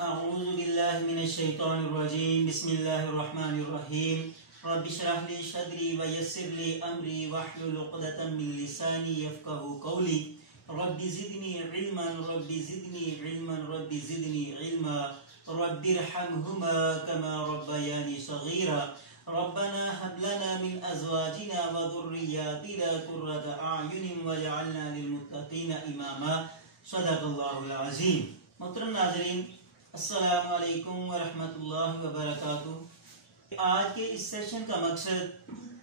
अऊज़ु बिल्लाहि मिनश शैतानिर रजीम बिस्मिल्लाहिर रहमानिर रहीम रब्बि इश्रह ली सदरी व यस्सिर ली अमरी वहलुल उक़दतम मिन लिसानी यफ़क़हू क़ौली रब्बि ज़िदनी इल्मन रब्बि ज़िदनी इल्मा रब्बिरहमहुमा कमा रब्बयानी सग़ीरा रब्बना हब लना मिन अज़वाजिना व ज़ुर्रिय्यातिना क़ुर्रता अयुनिन वजअलना लिलमुत्तक़ीना इमामा सदक़ल्लाहुल अज़ीम। मोहतरम नाज़रीन, अस्सलामु अलैकुम व रहमतुल्लाहि व बरकातुहू। आज के इस सेशन का मकसद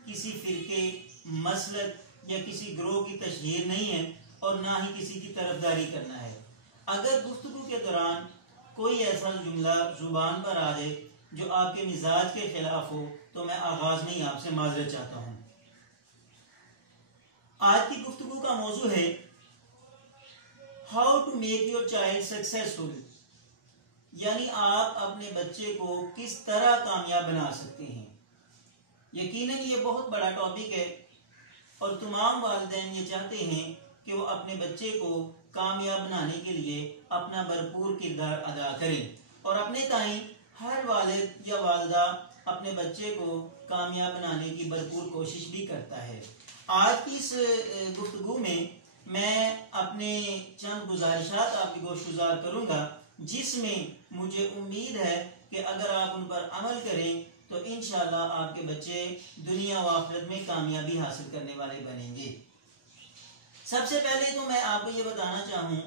किसी फिरके, मसलक या किसी ग्रोह की तशहीर नहीं है और ना ही किसी की तरफदारी करना है। अगर गुफ्तगू के दौरान कोई ऐसा जुमला जुबान पर आ जाए जो आपके मिजाज के खिलाफ हो तो मैं आगाज में ही आपसे माजरत चाहता हूँ। आज की गुफ्तगू का मौजू है how to make your child successful, यानी आप अपने बच्चे को किस तरह कामयाब बना सकते हैं। यकीनन ये बहुत बड़ा टॉपिक है और तमाम वालिदैन ये चाहते हैं कि वो अपने बच्चे को कामयाब बनाने के लिए अपना भरपूर किरदार अदा करें और अपने ताईं हर वालिद या वालिदा अपने बच्चे को कामयाब बनाने की भरपूर कोशिश भी करता है। आज की इस गुफ्तगू में मैं अपने चंद गुजारिशात आपकी गोशगुजार करूंगा जिसमें मुझे उम्मीद है कि अगर आप उन पर अमल करें तो इंशाअल्लाह आपके बच्चे दुनिया व आखिरत में कामयाबी हासिल करने वाले बनेंगे। सबसे पहले तो मैं आपको ये बताना चाहूँ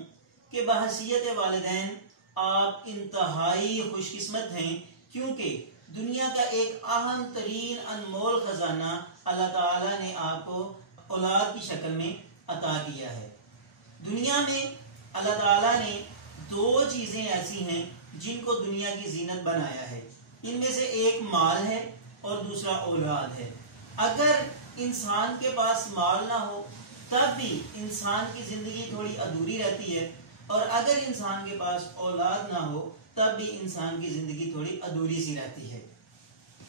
कि बहसीयत वालिदैन आप इंतहाई खुशकिस्मत हैं, क्योंकि दुनिया का एक अहम तरीन अनमोल खजाना अल्लाह ताला ने आपको औलाद की शक्ल में अता किया है। दुनिया में अल्लाह ताला ने दो चीजें ऐसी हैं जिनको दुनिया की जीनत बनाया है। इनमें से एक माल है और दूसरा औलाद है। अगर इंसान के पास माल ना हो तब भी इंसान की जिंदगी थोड़ी अधूरी रहती है और अगर इंसान के पास औलाद ना हो तब भी इंसान की जिंदगी थोड़ी अधूरी सी रहती है।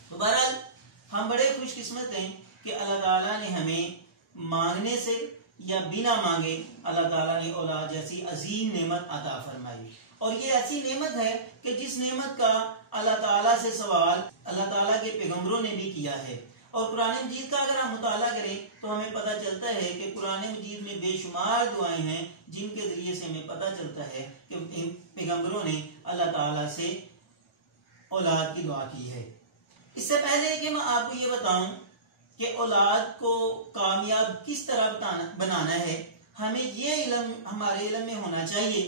तो बहरहाल हम बड़े खुशकिस्मत हैं कि अल्लाह ताला ने हमें मांगने से या बिना मांगे अल्लाह ताला ने औलाद जैसी अजीम नेमत अता फरमाई। और ये ऐसी नेमत है कि जिस नेमत का अल्लाह ताला से सवाल अल्लाह ताला के पैगंबरों ने भी किया है। और कुरान मजीद का अगर हम मुताला करें तो हमें पता चलता है कि कुरान मजीद में बेशुमार दुआएं हैं जिनके जरिए से हमें पता चलता है कि पैगंबरों ने अल्लाह ताला से औलाद की दुआ की है। इससे पहले कि मैं आपको ये बताऊं कि औलाद को कामयाब किस तरह बनाना है, हमें ये इल्म हमारे इल्म में होना चाहिए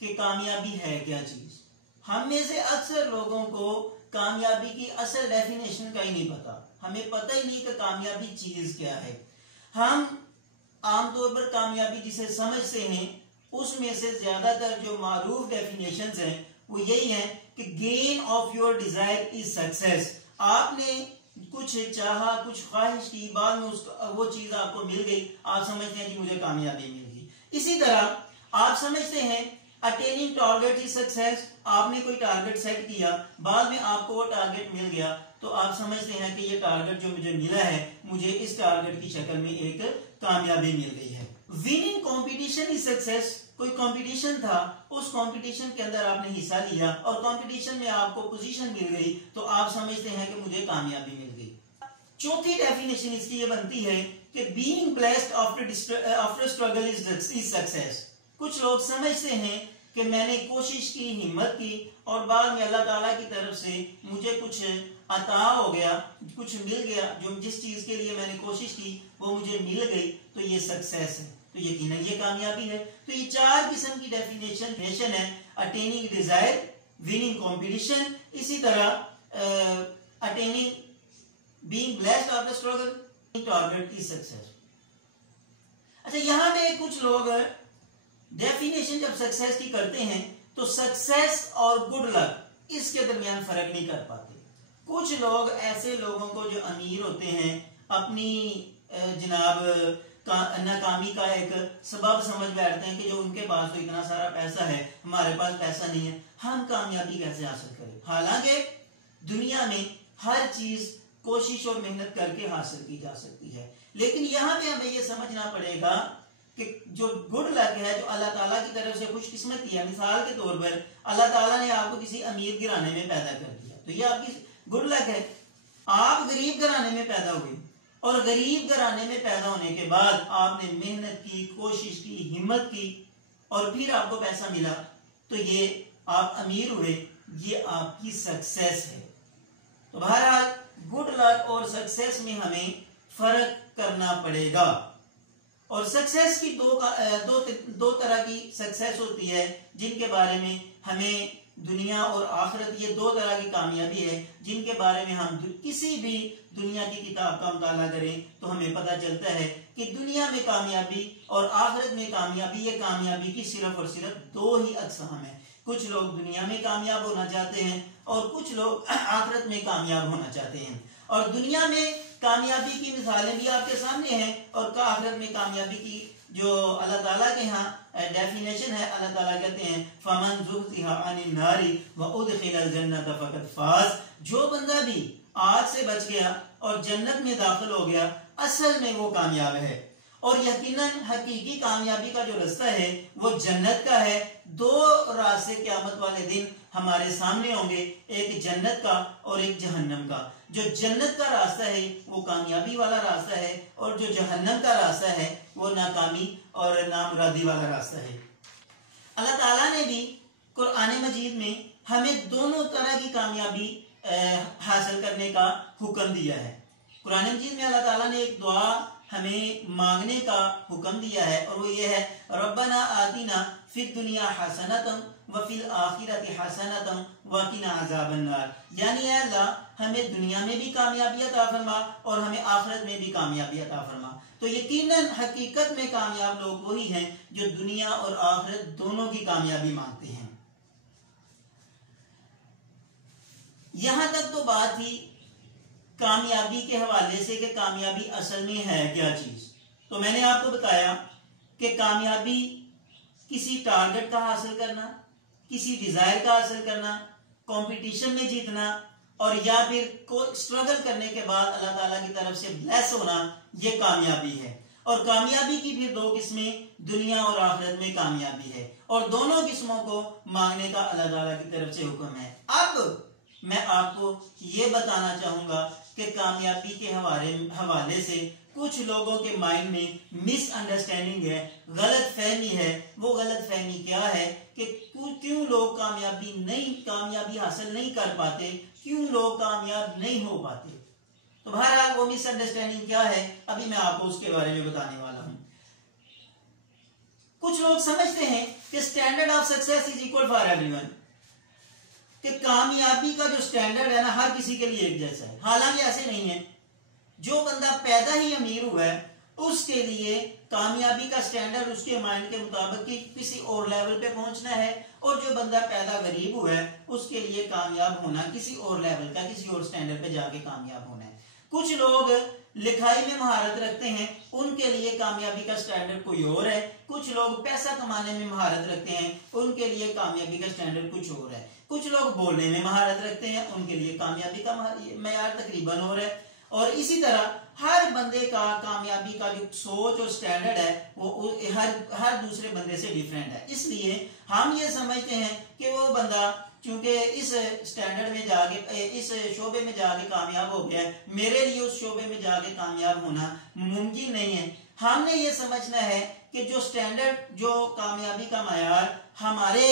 कि कामयाबी है क्या चीज। हम में से अक्सर लोगों को कामयाबी की असल डेफिनेशन का ही नहीं पता। हमें पता ही नहीं कि कामयाबी चीज क्या है। हम आमतौर पर कामयाबी जिसे समझते हैं उसमें से ज्यादातर जो मारूफ डेफिनेशंस हैं वो यही है कि gain of your desire is success. आपने कुछ चाहा, कुछ ख्वाहिश की, बाद में वो चीज आपको मिल गई, आप समझते हैं कि मुझे कामयाबी मिल गई। इसी तरह आप समझते हैं अटेनिंग टारगेट इज सक्सेस। आपने कोई टारगेट सेट किया, बाद में आपको वो टारगेट मिल गया तो आप समझते हैं कि ये टारगेट जो मुझे मिला है मुझे इस टारगेट की शक्ल में एक कामयाबी मिल गई है। Winning competition is success. कोई कंपटीशन था, उस कंपटीशन के अंदर आपने हिस्सा लिया और कंपटीशन में आपको पोजीशन मिल गई तो आप समझते हैं कि मुझे कामयाबी मिल गई। चौथी डेफिनेशन इसकी ये बनती है कि being blessed after struggle is success. कुछ लोग समझते हैं कि मैंने कोशिश की, हिम्मत की और बाद में अल्लाह ताला की तरफ से मुझे कुछ अता हो गया, कुछ मिल गया, जो जिस चीज के लिए मैंने कोशिश की वो मुझे मिल गई, तो ये सक्सेस है, तो यकीनन ये कामयाबी है। तो ये चार किस्म की डेफिनेशन है, अटेनिंग डिजायर, विनिंग कंपटीशन, इसी तरह attaining being blessed after struggle, target is success. अच्छा, यहां पे कुछ लोग डेफिनेशन जब सक्सेस की करते हैं तो सक्सेस और गुड लक इसके दरमियान फर्क नहीं कर पाते। कुछ लोग ऐसे लोगों को जो अमीर होते हैं अपनी जनाब नाकामी का एक सबब समझ बैठते हैं कि जो उनके पास तो इतना सारा पैसा है, हमारे पास पैसा नहीं है, हम कामयाबी कैसे हासिल करें। हालांकि दुनिया में हर चीज कोशिश और मेहनत करके हासिल की जा सकती है, लेकिन यहाँ पे हमें ये समझना पड़ेगा कि कि जो गुड लक है, जो अल्लाह ताला की तरफ से खुशकिस्मती है, मिसाल के तौर पर अल्लाह ताला ने आपको किसी अमीर घराने में पैदा कर दिया, तो ये आपकी गुड लक है। आप गरीब घराने में पैदा हुए और गरीब घराने में पैदा होने के बाद आपने मेहनत की, कोशिश की, हिम्मत की और फिर आपको पैसा मिला, तो ये आप अमीर हुए, ये आपकी सक्सेस है। तो बहरहाल गुड लक और सक्सेस में हमें फर्क करना पड़ेगा। और सक्सेस की दो तरह की सक्सेस होती है, जिनके बारे में हमें दुनिया और आखिरत, ये दो तरह की कामयाबी है जिनके बारे में हम किसी भी दुनिया की किताब का मुताला करें तो हमें पता चलता है कि दुनिया में कामयाबी और आखिरत में कामयाबी, ये कामयाबी की सिर्फ और सिर्फ दो ही अक़साम है। कुछ लोग दुनिया में कामयाब होना चाहते हैं और कुछ लोग आखिरत में कामयाब होना चाहते हैं। और दुनिया में कामयाबी की मिसालें भी आपके सामने हैं और आखिरत में कामयाबी की जो अल्लाह ताला के यहाँ डेफिनेशन है, अल्लाह ताला कहते हैं फमन ज़ुहज़िहा अनिन नारी व उदखिलल जन्नत फ़क़द फ़ाज़, जो बंदा भी आग से बच गया और जन्नत में दाखिल हो गया, असल में वो कामयाब है। और यकीनन हकीकी कामयाबी का जो रास्ता है वो जन्नत का है। दो रास्ते क़यामत वाले दिन हमारे सामने होंगे, एक जन्नत का और एक जहन्नम का। जो जन्नत का रास्ता है वो कामयाबी वाला रास्ता है और जो जहन्नम का रास्ता है वो नाकामी और नामुरादी वाला रास्ता है। अल्लाह ताला ने भी कुरान मजीद में हमें दोनों तरह की कामयाबी हासिल करने का हुक्म दिया है। कुरान मजीद में अल्लाह ताला ने एक दुआ हमें मांगने का हुक्म दिया है और वो ये है रब्बना आतिना फिद दुनिया हसनतम व फिल आखिरति हसनतम व किना अज़ाबन नार, यानी अल्लाह हमें दुनिया में भी कामयाबी अता फरमा और हमें आखिरत में भी कामयाबी अता फरमा। तो यकीनन हकीकत में कामयाब लोग वही हैं जो दुनिया और आखिरत दोनों की कामयाबी मांगते हैं। यहां तक तो बात थी कामयाबी के हवाले से कि कामयाबी असल में है क्या चीज। तो मैंने आपको बताया कि कामयाबी किसी टारगेट का हासिल करना, किसी डिजायर का हासिल करना, कंपटीशन में जीतना और या फिर को स्ट्रगल करने के बाद अल्लाह ताला की तरफ से ब्लेस होना, ये कामयाबी है। और कामयाबी की फिर दो किस्में दुनिया और आखिरत में कामयाबी है और दोनों किस्मों को मांगने का अल्लाह ताला की तरफ से हुक्म है। अब मैं आपको ये बताना चाहूंगा कि कामयाबी के हवाले से कुछ लोगों के माइंड में मिसअंडरस्टैंडिंग है, गलत फहमी है। वो गलत फहमी क्या है कि क्यों लोग कामयाबी हासिल नहीं कर पाते, क्यों लोग कामयाब नहीं हो पाते। तो बहरहाल वो मिसअंडरस्टैंडिंग क्या है, अभी मैं आपको उसके बारे में बताने वाला हूं। कुछ लोग समझते हैं कि standard of success is equal for everyone, कि कामयाबी का जो स्टैंडर्ड है ना हर किसी के लिए एक जैसा है। हालांकि ऐसे नहीं है। जो बंदा पैदा ही अमीर हुआ है उसके लिए कामयाबी का स्टैंडर्ड उसके माइंड के मुताबिक कि किसी और लेवल पे पहुंचना है, और जो बंदा पैदा गरीब हुआ है उसके लिए कामयाब होना किसी और लेवल का, किसी और स्टैंडर्ड पे जाके कामयाब होना है। कुछ लोग लिखाई में महारत रखते हैं, उनके लिए कामयाबी का स्टैंडर्ड कोई और है। कुछ लोग पैसा कमाने में महारत रखते हैं, उनके लिए कामयाबी का स्टैंडर्ड कुछ और है। कुछ लोग बोलने में महारत रखते हैं, उनके लिए कामयाबी का मयार तकरीबन और है। और इसी तरह हर बंदे का कामयाबी का जो सोच और स्टैंडर्ड है वो हर दूसरे बंदे से डिफरेंट है। इसलिए हम ये समझते हैं कि वो बंदा क्योंकि इस स्टैंडर्ड में जाके, इस शोबे में जाके कामयाब हो गया, मेरे लिए उस शोबे में जाके कामयाब होना मुमकिन नहीं है। हमने ये समझना है कि जो स्टैंडर्ड, जो कामयाबी का मयार हमारे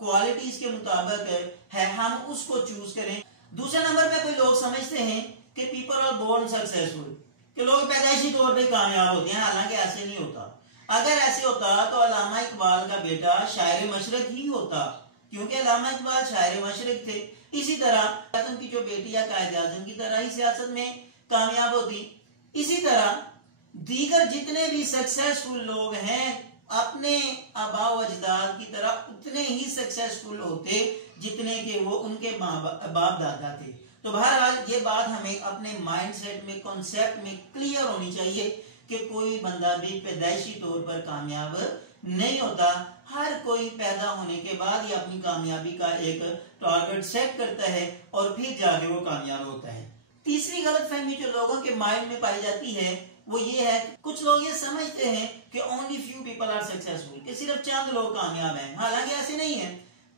क्वालिटीज के मुताबिक है, हम उसको चूज करें। दूसरे नंबर पे कोई लोग समझते हैं कि पीपल आर बोर्न सक्सेसफुल, कि लोग पैदाइशी तौर पे कामयाब होते हैं। हालांकि ऐसे नहीं होता। अगर ऐसे होता तो अल्लामा इकबाल का बेटा शायर मशरक ही होता, क्योंकि अल्लामा इकबाल शायर मशरक थे। इसी तरह की जो बेटी है कायद आज़म की तरह ही सियासत में कामयाब होती। इसी तरह दीगर जितने भी सक्सेसफुल लोग हैं अपने आबा व अजदाद की तरह उतने ही सक्सेसफुल होते जितने के वो उनके बाप दादा थे। तो बहरहाल ये बात हमें अपने माइंडसेट में, कॉन्सेप्ट में क्लियर होनी चाहिए कि कोई बंदा भी पैदाइशी तौर पर कामयाब नहीं होता। हर कोई पैदा होने के बाद ही अपनी कामयाबी का एक टारगेट सेट करता है और फिर जाके वो कामयाब होता है। तीसरी गलतफहमी जो लोगों के माइंड में पाई जाती है वो ये है, कुछ लोग ये समझते हैं कि only few people are successful, कि सिर्फ चंद लोग कामयाब हैं। हालांकि ऐसे नहीं है।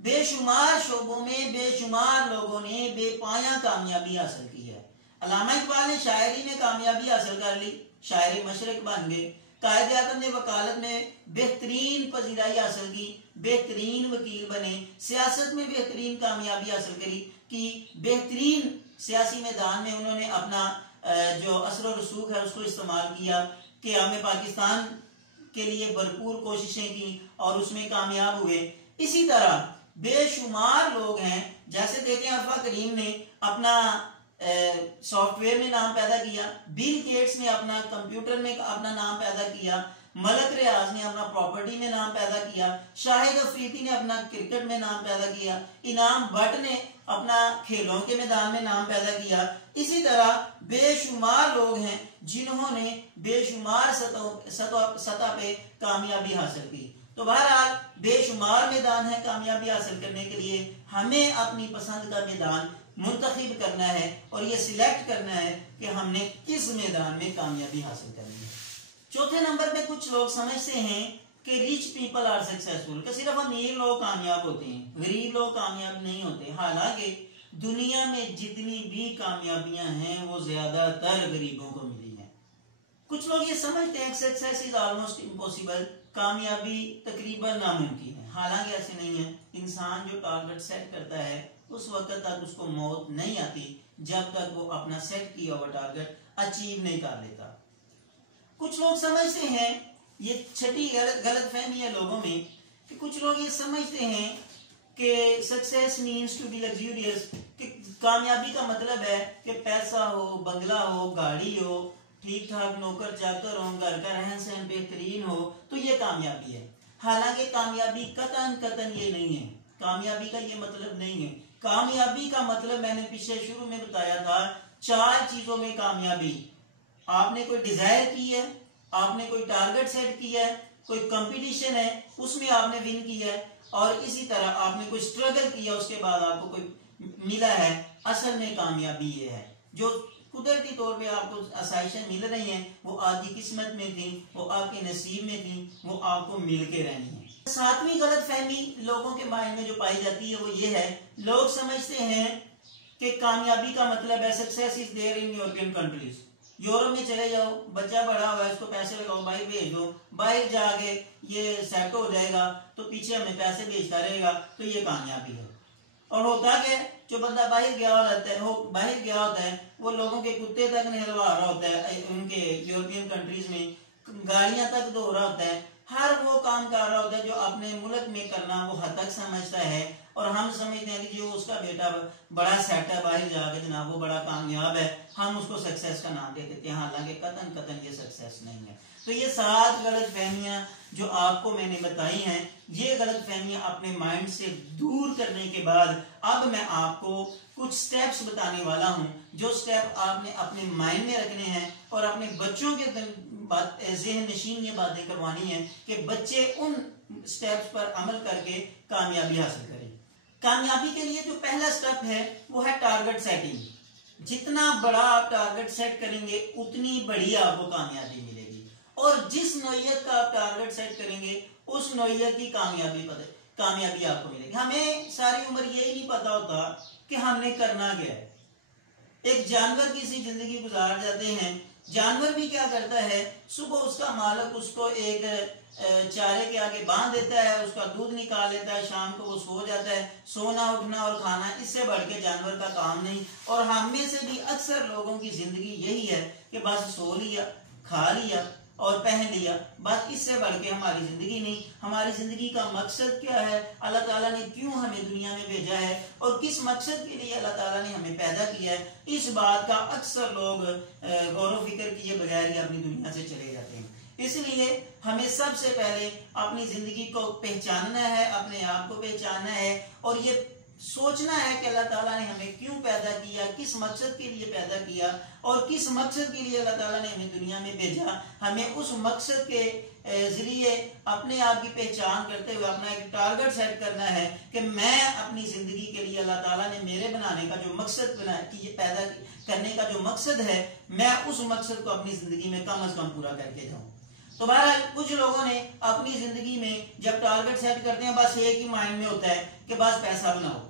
बेशुमार शोबों में बेशुमार लोगों ने बेपाया कामयाबी हासिल की है। अल्लामा इकबाल ने शायरी में कामयाबी हासिल कर ली, शायर मशरक बन गए। कायद आज़म ने वकालत में बेहतरीन पजीराई हासिल की, बेहतरीन वकील बने। सियासत में बेहतरीन कामयाबी हासिल करी कि बेहतरीन सियासी मैदान में उन्होंने अपना जो असर और रसूख है उसको इस्तेमाल किया कि हमें पाकिस्तान के लिए भरपूर कोशिशें की और उसमें कामयाब हुए। इसी तरह बेशुमार लोग हैं, जैसे देखें अल्फा करीम ने अपना सॉफ्टवेयर में नाम पैदा किया, बिल गेट्स ने अपना कंप्यूटर में अपना नाम पैदा किया, मलक रियाज ने अपना प्रॉपर्टी में नाम पैदा किया, शाहिद अफरीदी ने अपना क्रिकेट में नाम पैदा किया, इनाम भट्ट ने अपना खेलों के मैदान में नाम पैदा किया। इसी तरह बेशुमार लोग हैं जिन्होंने बेशुमार सतह पे कामयाबी हासिल की। तो बहरहाल बेशुमार मैदान है कामयाबी हासिल करने के लिए। हमें अपनी पसंद का मैदान मुंतखब करना है और ये सिलेक्ट करना है कि हमने किस मैदान में कामयाबी हासिल करनी है। चौथे नंबर पे कुछ लोग समझते हैं कि रिच पीपल आर सक्सेसफुल, कि सिर्फ अमीर लोग कामयाब होते हैं, गरीब लोग कामयाब नहीं होते। हालांकि दुनिया में जितनी भी कामयाबियां हैं वो ज्यादातर गरीबों को मिली हैं। कुछ लोग ये समझते हैं सक्सेस इज ऑलमोस्ट इम्पॉसिबल, कामयाबी तकरीबन नामुमकिन है। हालांकि ऐसे नहीं है। इंसान जो टारगेट सेट करता है उस वक्त तक उसको मौत नहीं आती जब तक वो अपना सेट किया हुआ टारगेट अचीव नहीं कर लेता। कुछ लोग समझते हैं, ये छठी गलतफहमी है लोगों में, कि कुछ लोग ये समझते हैं कि success means to be luxurious, कि कामयाबी का मतलब है कि पैसा हो, बंगला हो, गाड़ी हो, ठीक ठाक नौकर चाकर हो, घर का रहन सहन बेहतरीन हो, तो ये कामयाबी है। हालांकि कामयाबी कतन ये नहीं है। कामयाबी का ये मतलब नहीं है। कामयाबी का मतलब मैंने पीछे शुरू में बताया था, 4 चीजों में कामयाबी। आपने कोई डिजायर की है, आपने कोई टारगेट सेट किया है, कोई कंपटीशन है उसमें आपने विन किया है, और इसी तरह आपने कोई स्ट्रगल किया उसके बाद आपको कोई मिला है। असल में कामयाबी ये है, जो कुदरती तौर पे आपको आसाइशें मिल रही हैं वो आपकी किस्मत में थी, वो आपके नसीब में थी, वो आपको मिल के रहनी है। 7वीं गलतफहमी लोगों के माइंड में जो पाई जाती है वो ये है, लोग समझते हैं कि कामयाबी का मतलब है success is there in European countries. Europe में चले जाओ, बच्चा बड़ा हुआ है, इसको पैसे लगाओ, बाहर भेज दो, बाहर जाके ये सेट हो जाएगा तो पीछे हमें पैसे भेजता रहेगा, तो ये कामयाबी है। और होता क्या, जो बंदा बाहर गया होता है वो लोगों के कुत्ते तक नहलवा रहा होता है, उनके यूरोपियन कंट्रीज में गाड़ियां तक धो रहा होता है, हर वो काम कर रहा होता है जो अपने मुल्क में करना वो हद तक समझता है। और हम समझते हैं कि जो उसका बेटा बड़ा सेट है बाहर जाके जनाब वो बड़ा कामयाब है, हम उसको सक्सेस का नाम दे देते हैं। हालांकि कतन ये सक्सेस नहीं है। तो ये 7 गलतफहमियां जो आपको मैंने बताई हैं, ये गलतफहमियां अपने माइंड से दूर करने के बाद अब मैं आपको कुछ स्टेप्स बताने वाला हूं, जो स्टेप आपने अपने माइंड में रखने हैं और अपने बच्चों के ज़हन नशीन ये बातें करवानी है कि बच्चे उन स्टेप्स पर अमल करके कामयाबी हासिल करें। कामयाबी के लिए जो पहला स्टेप है वो है टारगेट सेटिंग। जितना बड़ा आप टारगेट सेट करेंगे उतनी बड़ी आपको कामयाबी मिलेगी, और जिस नौइयत का आप टारगेट सेट करेंगे उस नौइयत की कामयाबी आपको मिलेगी। हमें सारी उम्र यही नहीं पता होता कि हमने करना क्या है। एक जानवर की सी जिंदगी गुजार जाते हैं। जानवर भी क्या करता है, सुबह उसका मालिक उसको एक चारे के आगे बांध देता है, उसका दूध निकाल लेता है, शाम को वो सो जाता है। सोना उठना और खाना, इससे बढ़ के जानवर का काम नहीं। और हम में से भी अक्सर लोगों की जिंदगी यही है कि बस सो लिया, खा लिया और पहन लिया, बस इससे बढ़ के हमारी जिंदगी नहीं। हमारी जिंदगी का मकसद क्या है, अल्लाह ताला ने क्यों हमें दुनिया में भेजा है और किस मकसद के लिए अल्लाह ताला ने हमें पैदा किया है, इस बात का अक्सर लोग गौर व फिक्र किए बगैर ही अपनी दुनिया से चले जाते हैं। इसलिए हमें सबसे पहले अपनी जिंदगी को पहचानना है, अपने आप को पहचानना है और ये सोचना है कि अल्लाह ताला ने हमें क्यों पैदा किया, किस मकसद के लिए पैदा किया और किस मकसद के लिए अल्लाह ताला ने हमें दुनिया में भेजा। हमें उस मकसद के जरिए अपने आप की पहचान करते हुए अपना एक टारगेट सेट करना है कि मैं अपनी जिंदगी के लिए अल्लाह ताला ने मेरे बनाने का जो मकसद बनाया कि ये पैदा करने का जो मकसद है, मैं उस मकसद को अपनी जिंदगी में कम अज कम पूरा करके जाऊं। तो बहरहाल कुछ लोगों ने अपनी जिंदगी में जब टारगेट सेट करते हैं, बस एक ही माइंड में होता है कि बस पैसा बनाओ,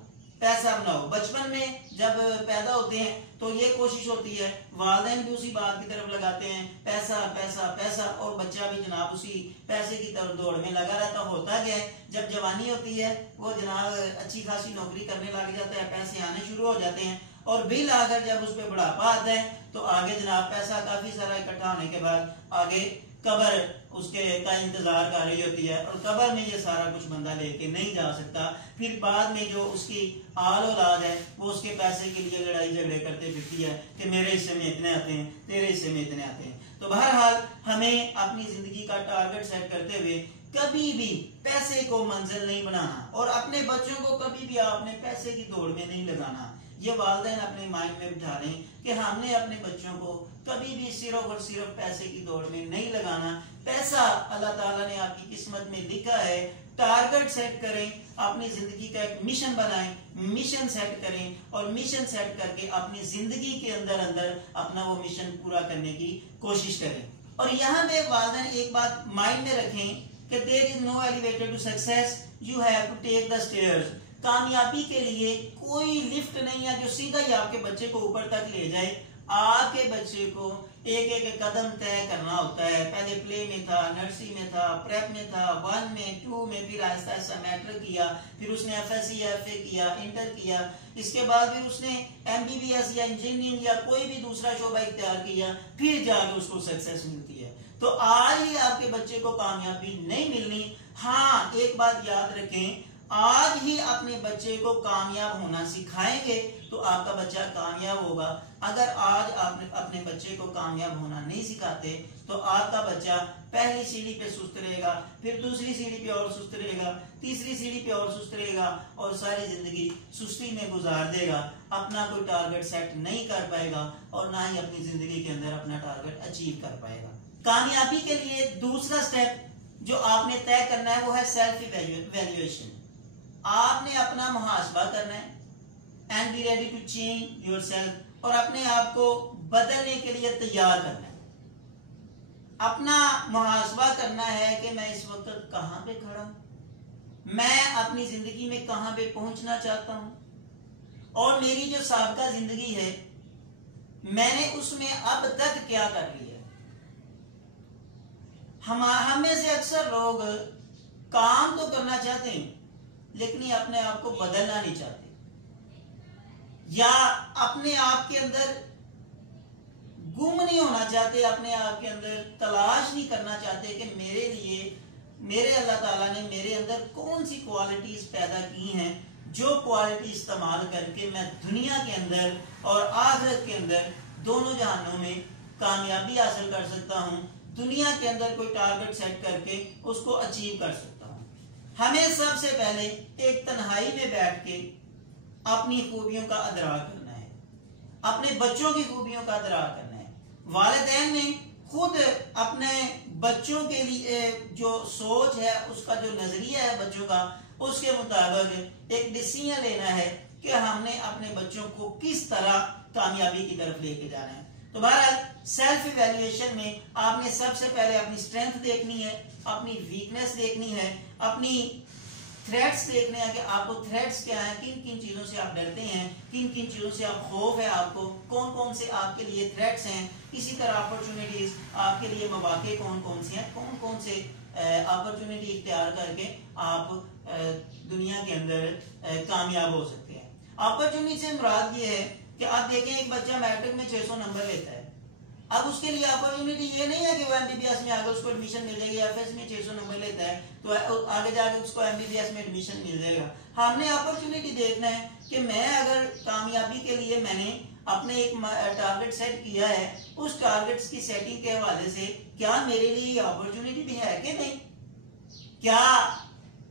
पैसा बनाओ। बचपन में जब पैदा होते हैं तो ये कोशिश होती है, वालिदैन भी उसी बात की तरफ लगाते हैं, पैसा पैसा पैसा, और बच्चा भी जनाब उसी पैसे की तरफ दौड़ में लगा रहता। होता क्या है, जब जवानी होती है वो जनाब अच्छी खासी नौकरी करने लग जाता है, पैसे आने शुरू हो जाते हैं, और बिल आकर जब उस पर बुढ़ापा आता है तो आगे जनाब पैसा काफी सारा इकट्ठा होने के बाद आगे कब्र उसके का इंतजार कर रही होती है, और कब्र में ये सारा कुछ बंदा लेके नहीं जा सकता। फिर बाद में जो उसकी आल औलाद है वो उसके पैसे के लिए लड़ाई झगड़े करते फिरती है कि मेरे हिस्से में इतने आते हैं, तेरे हिस्से में इतने आते हैं। तो बहरहाल हमें अपनी जिंदगी का टारगेट सेट करते हुए कभी भी पैसे को मंजिल नहीं बनाना, और अपने बच्चों को कभी भी आपने पैसे की दौड़ में नहीं लगाना। ये वालिदैन अपने माइंड में बिठा लें कि हमने अपने बच्चों को कभी भी सिर्फ और सिर्फ पैसे की दौड़ में नहीं लगाना। पैसा अल्लाह ताला ने आपकी किस्मत में लिखा है। टारगेट सेट करें, अपनी जिंदगी का एक मिशन बनाएं, मिशन सेट करें, और मिशन सेट करके अपनी जिंदगी के अंदर अंदर अपना वो मिशन पूरा करने की कोशिश करें। और यहाँ पे वालिदैन एक बात माइंड में रखें कि there is no elevator to success, you have to take the stairs. कामयाबी के लिए कोई लिफ्ट नहीं है जो सीधा ही आपके बच्चे को ऊपर तक ले जाए। आपके बच्चे को एक एक कदम तय करना होता है। पहले प्ले में था, नर्सरी में था, प्रेप में था, 1 में, 2 में, फिर आहिस्ता आहिस्ता मैट्रिक किया, फिर उसने FSC FA किया, इंटर किया, इसके बाद फिर उसने MBBS या इंजीनियरिंग या कोई भी दूसरा शोबा इख्तियार किया, फिर जाके उसको सक्सेस मिलती है। तो आज ही आपके बच्चे को कामयाबी नहीं मिलनी। हाँ, एक बात याद रखें, आज ही अपने बच्चे को कामयाब होना सिखाएंगे तो आपका बच्चा कामयाब होगा। अगर आज आप अपने बच्चे को कामयाब होना नहीं सिखाते तो आपका बच्चा पहली सीढ़ी पे सुस्त रहेगा, फिर दूसरी सीढ़ी पे और सुस्त रहेगा, तीसरी सीढ़ी पे और सुस्त रहेगा, और सारी जिंदगी सुस्ती में गुजार देगा। अपना कोई टारगेट सेट नहीं कर पाएगा और ना ही अपनी जिंदगी के अंदर अपना टारगेट अचीव कर पाएगा। कामयाबी के लिए दूसरा स्टेप जो आपने तय करना है वो है सेल्फ इवैल्यूएशन। आपने अपना मुहासबा करना है, and be ready to change yourself, और अपने आप को बदलने के लिए तैयार करना है। अपना मुहासबा करना है कि मैं इस वक्त कहां पे खड़ा हूं, मैं अपनी जिंदगी में कहां पे पहुंचना चाहता हूं, और मेरी जो साबिका जिंदगी है मैंने उसमें अब तक क्या कर लिया। हम में से अक्सर लोग काम तो करना चाहते हैं लेकिन अपने आप को बदलना नहीं चाहते, या अपने आप के अंदर गुम नहीं होना चाहते, अपने आप के अंदर तलाश नहीं करना चाहते कि मेरे लिए मेरे अल्लाह ताला ने मेरे अंदर कौन सी क्वालिटीज पैदा की हैं जो क्वालिटी इस्तेमाल करके मैं दुनिया के अंदर और आखिरत के अंदर दोनों जहानों में कामयाबी हासिल कर सकता हूं, दुनिया के अंदर कोई टारगेट सेट करके उसको अचीव कर सकता हूं। हमें सबसे पहले एक तन्हाई में बैठ के अपनी खूबियों का अदराक करना है, अपने बच्चों की खूबियों का अदराक करना है। वालिदैन ने खुद अपने बच्चों के लिए जो सोच है, उसका जो नजरिया है बच्चों का, उसके मुताबिक एक डिसीजन लेना है कि हमने अपने बच्चों को किस तरह कामयाबी की तरफ लेके जाना है। तो बहरहाल सेल्फ इवैल्यूएशन में आपने सबसे पहले अपनी स्ट्रेंथ देखनी है, अपनी वीकनेस देखनी है, अपनी थ्रेट्स देखने हैं कि आपको थ्रेट्स क्या है, किन किन चीजों से आप डरते हैं, किन किन चीजों से आप खौफ है, आपको कौन कौन से आपके लिए थ्रेट्स हैं। इसी तरह अपॉर्चुनिटीज आपके लिए मौके कौन कौन से हैं, कौन कौन से अपॉर्चुनिटी इख्तियार करके आप दुनिया के अंदर कामयाब हो सकते हैं। अपॉर्चुनिटी से मुराद ये है कि आप देखें एक बच्चा मैट्रिक में 600 नंबर लेता है, अब उसके लिए अपॉर्चुनिटी ये नहीं है कि वो MBBS में आगे उसको एडमिशन मिल जाएगी, FS में 600 नंबर लेता है तो आगे जाके उसको MBBS में एडमिशन मिल जाएगा। हमने अपॉर्चुनिटी देखना है कि मैं अगर कामयाबी के लिए मैंने अपने एक टारगेट सेट किया है, उस टारगेट्स की सेटिंग के हवाले से क्या मेरे लिए अपॉर्चुनिटी भी है कि नहीं, क्या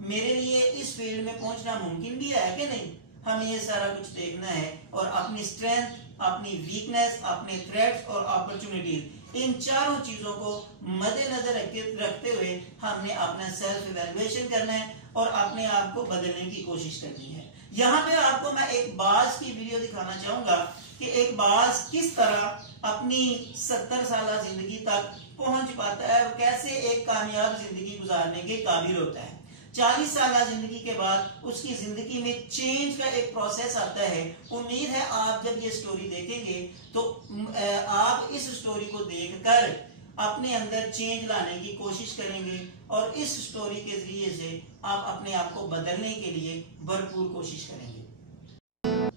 मेरे लिए इस फील्ड में पहुंचना मुमकिन भी है कि नहीं। हमें ये सारा कुछ देखना है और अपनी स्ट्रेंथ, अपनी वीकनेस, अपने थ्रेट्स और अपॉर्चुनिटीज, इन चारों चीजों को मद्देनजर रखते हुए हमने अपना सेल्फ इवैल्यूएशन करना है और अपने आप को बदलने की कोशिश करनी है। यहाँ पे आपको मैं एक बाज की वीडियो दिखाना चाहूंगा कि एक बाज किस तरह अपनी 70 साल जिंदगी तक पहुंच पाता है और कैसे एक कामयाब जिंदगी गुजारने के काबिल होता है। 40 साल जिंदगी के बाद उसकी जिंदगी में चेंज का एक प्रोसेस आता है। उम्मीद है आप जब ये स्टोरी देखेंगे तो आप इस स्टोरी को देखकर अपने अंदर चेंज लाने की कोशिश करेंगे और इस स्टोरी के जरिए से आप अपने आप को बदलने के लिए भरपूर कोशिश करेंगे।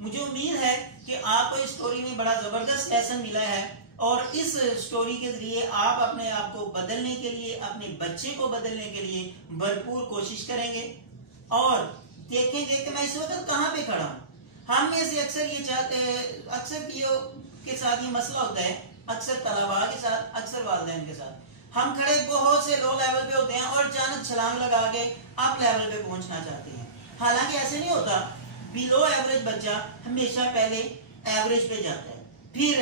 मुझे उम्मीद है कि आपको इस स्टोरी में बड़ा जबरदस्त लेसन मिला है और इस स्टोरी के जरिए आप अपने आप को बदलने के लिए, अपने बच्चे को बदलने के लिए भरपूर कोशिश करेंगे। और देखेंगे कि मैं इस वक्त कहाँ पे खड़ा हूँ। हम में से अक्सर ये चाहते हैं, अक्सर के साथ ये मसला होता है, अक्सर तलबा के साथ, अक्सर वालिदैन के साथ। हम खड़े बहुत से लो लेवल पे होते हैं और अचानक छलांग लगा के अप लेवल पे पहुंचना चाहते हैं। हालांकि ऐसे नहीं होता। बिलो एवरेज बच्चा हमेशा पहले एवरेज पे जाता है, फिर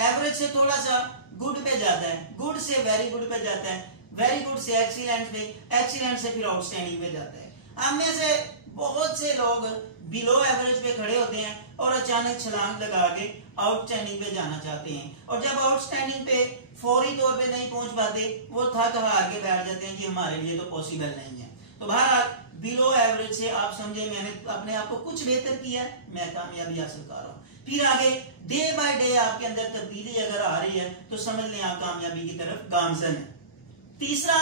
एवरेज से थोड़ा सा गुड पे जाता है, गुड से वेरी गुड पे जाता है, वेरी गुड से एक्सीलेंट पे, एक्सीलेंट से फिर आउटस्टैंडिंग पे जाता है। हम में से बहुत से लोग बिलो एवरेज पे खड़े होते हैं और अचानक छलांग लगा के आउटस्टैंडिंग पे जाना चाहते हैं और जब आउटस्टैंडिंग पे फौरी तौर पे नहीं पहुंच पाते वो थक हार के बैठ जाते हैं कि हमारे लिए तो पॉसिबल नहीं है। तो बहरहाल बिलो एवरेज से आप समझे मैंने अपने आप को कुछ बेहतर किया है, मैं कामयाबी हासिल कर रहा हूँ। फिर आगे डे बाय डे आपके अंदर तब्दीली अगर आ रही है तो समझ लें आप कामयाबी की तरफ गामजन है। तीसरा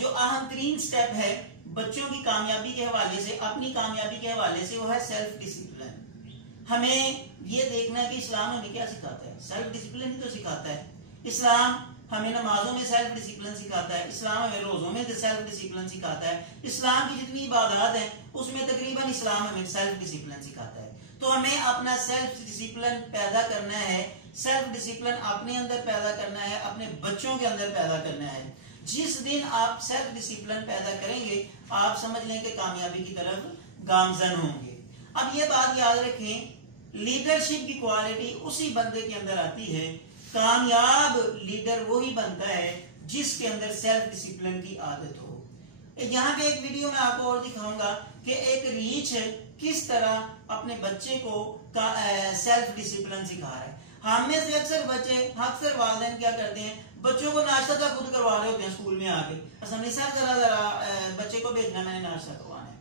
जो अहम तरीन स्टेप है बच्चों की कामयाबी के हवाले से, अपनी कामयाबी के हवाले से, वो है सेल्फ डिसिप्लिन। हमें ये देखना है कि इस्लाम हमें क्या सिखाता है। सेल्फ डिसिप्लिन ही तो सिखाता है। इस्लाम हमें नमाजों में सेल्फ डिसिप्लिन सिखाता है, इस्लाम हमें रोजों में सेल्फ डिसिप्लिन सिखाता है, इस्लाम की जितनी इबादत है उसमें तकरीबन इस्लाम हमें सेल्फ डिसिप्लिन सिखाता है। तो हमें अपना सेल्फ डिसिप्लिन पैदा करना है, सेल्फ डिसिप्लिन अपने अंदर पैदा करना है, अपने बच्चों के अंदर पैदा करना है। जिस दिन आप सेल्फ डिसिप्लिन पैदा करेंगे आप समझ लें कि कामयाबी की तरफ गामजन होंगे। अब ये बात याद रखें, लीडरशिप की क्वालिटी उसी बंदे के अंदर आती है। कामयाब लीडर वही बनता है जिसके अंदर सेल्फ डिसिप्लिन की आदत हो। यहाँ पे एक वीडियो में आपको और दिखाऊंगा कि एक रीच किस तरह अपने बच्चे को सेल्फ डिसिप्लिन सिखा रहा है। हम में से अक्सर बच्चे, अक्सर वालिदैन क्या करते हैं, बच्चों को नाश्ता तक खुद करवा रहे होते हैं स्कूल में आके। असम सर जरा बच्चे को भेजना, मैंने नाश्ता करवाना है,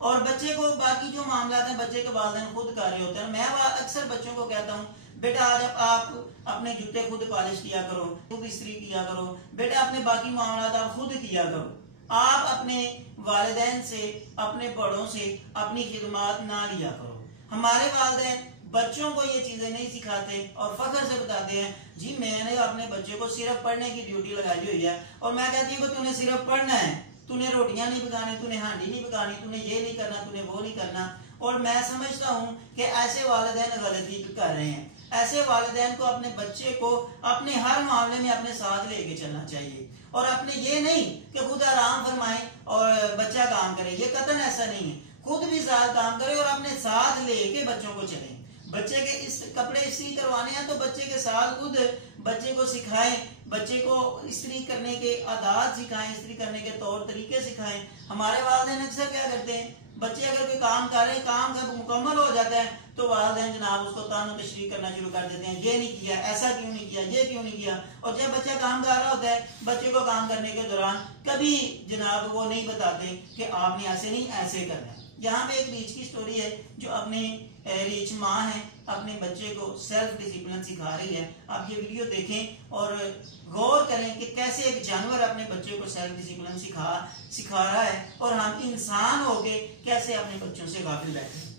और बच्चे को बाकी जो मामला है बच्चे के वालिदैन खुद कर रहे होते हैं। मैं अक्सर बच्चों को कहता हूँ बेटा आज आप अपने जूते खुद पॉलिश किया करो, खुद इस्त्री किया करो, बेटा अपने बाकी मामला आप खुद किया करो। आप अपने वालिदैन से, अपने बड़ों से अपनी खिदमत ना लिया करो। हमारे वालिदैन बच्चों को ये चीजें नहीं सिखाते और फख्र से बताते हैं जी मैंने अपने बच्चे को सिर्फ पढ़ने की ड्यूटी लगाई हुई है। और मैं कहती हूँ कि तूने सिर्फ पढ़ना है, तूने रोटियां नहीं पकानी, तूने हांडी नहीं पकानी, तूने ये नहीं करना, तूने वो नहीं करना। और मैं समझता हूँ कि ऐसे वालिदैन गलती कर रहे हैं। ऐसे वालिदैन को अपने बच्चे को अपने हर मामले में अपने साथ लेके चलना चाहिए और अपने ये नहीं कि खुद आराम फरमाए और बच्चा काम करे। ये कतन ऐसा नहीं है, खुद भी साथ काम करे और अपने साथ लेके बच्चों को चले। बच्चे के इस कपड़े इस्त्री करवाने हैं तो बच्चे के साथ खुद बच्चे को सिखाएं, बच्चे को इस्त्री करने के आदात सिखाएं, इस्त्री करने के तौर तरीके सिखाएं। हमारे वालिदैन अक्सर क्या करते हैं, बच्चे अगर कोई काम कर रहे हैं, काम जब मुकम्मल हो जाता है तो वालिदैन जनाब उसको तानो तशरीह करना शुरू कर देते हैं, ये नहीं किया, ऐसा क्यों नहीं किया, ये क्यों नहीं किया। और जब बच्चा काम कर रहा होता है, बच्चे को काम करने के दौरान कभी जनाब वो नहीं बताते कि आपने ऐसे नहीं ऐसे करना है। यहाँ पे एक रीच की स्टोरी है जो अपने रीच माँ है अपने बच्चे को सेल्फ डिसिप्लिन सिखा रही है। आप ये वीडियो देखें और गौर करें कि कैसे एक जानवर अपने बच्चे को सेल्फ डिसिप्लिन सिखा रहा है और हम इंसान हो गए कैसे अपने बच्चों से गाफिल बैठे।